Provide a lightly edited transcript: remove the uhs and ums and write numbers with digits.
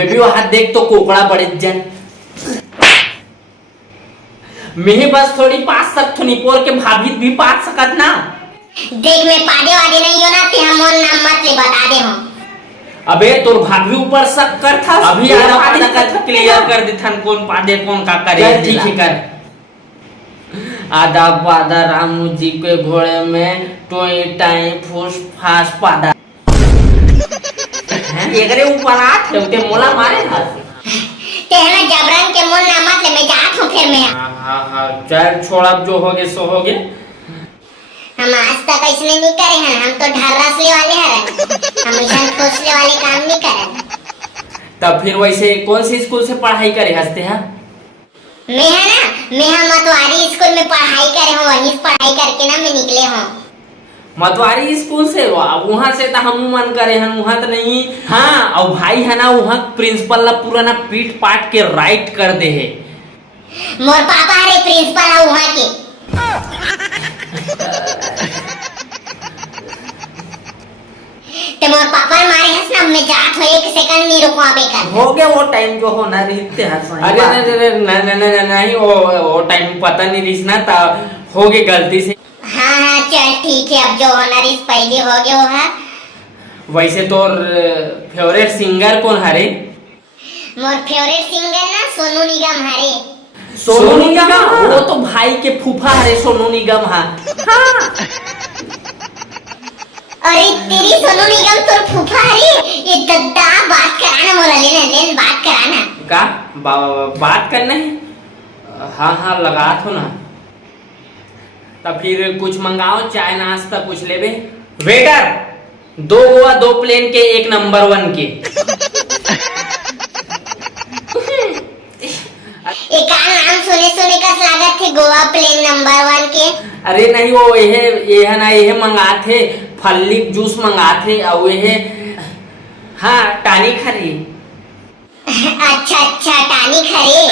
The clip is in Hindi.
मैं भी वहां देख तो कोकड़ा बड़े जन मैं बस थोड़ी पास सकत नहीं पोर के भाभी भी पास सकत ना। देख मैं पादे वादे नहीं हो ना ते हम मोर नाम मत ले बता दे हम। अबे तोर भाभी ऊपर शक कर था अभी आधा पादा का क्लियर कर देथन कौन पादे कौन का करे। ठीक है कर आधा पादा रामू जी के घोड़े में टोई टाई फूस फास पादा एकरे ऊपर आत है ते मोला मारे था ते ना जबरन के मोर नाम मत ले मैं जात हूं फिर मैं। हां चल छोड़ अब जो होगे सो होगे। हम आज तक ऐसे नहीं करे हैं हम तो ढर्रसले वाले हैं हम ऐसा खोसले वाले काम नहीं करे। तब फिर वैसे कौन सी स्कूल से पढ़ाई करे हंसते हैं। मैं है ना मैं हम मतवारी स्कूल में पढ़ाई करे हूं वहीं से पढ़ाई करके ना मैं निकले हूं। मतवारी स्कूल से वहां से तो हम मन करे हैं वहां तो नहीं। हाँ और भाई है ना वहां प्रिंसिपल ला पूरा ना पीट पाट के राइट कर दे है। मोर पापा रे प्रिंसिपल है वहां के। ते मोर पापा मारे हंस ना मैं जात हो एक सेकंड नहीं रुकवा बेकर। हो गया वो टाइम जो होना रहते हैं। अरे नहीं वो टाइम पता नहीं रिसना था हो गए गलती से। हाँ चल ठीक है अब जो होना रिस पहले हो गया वो है। वैसे तो फेवरेट सिंगर कौन हरे। मोर फेवरेट सिंगर ना सोनू निगम हरे। सोनू निगम वो तो भाई के फूफा हरे सोनू निगम हाँ। अरे तेरी सोनू निगम तो फूफा हरे ये दद्दा बात कराना मोला लेन बात कराना का बात करना है। हाँ लगा थो ना तब फिर कुछ मंगाओ चाय नाश्ता कुछ लेबे। वेटर 2 गोवा 2 प्लेन के 1 नंबर 1 के। एक नाम सुने का लागत थे गोवा प्लेन नंबर 1 के। अरे नहीं वो ये ना ये मंगाथे फल्ली जूस मंगाथे और ये हाँ टानी खरी। अच्छा टानी खरे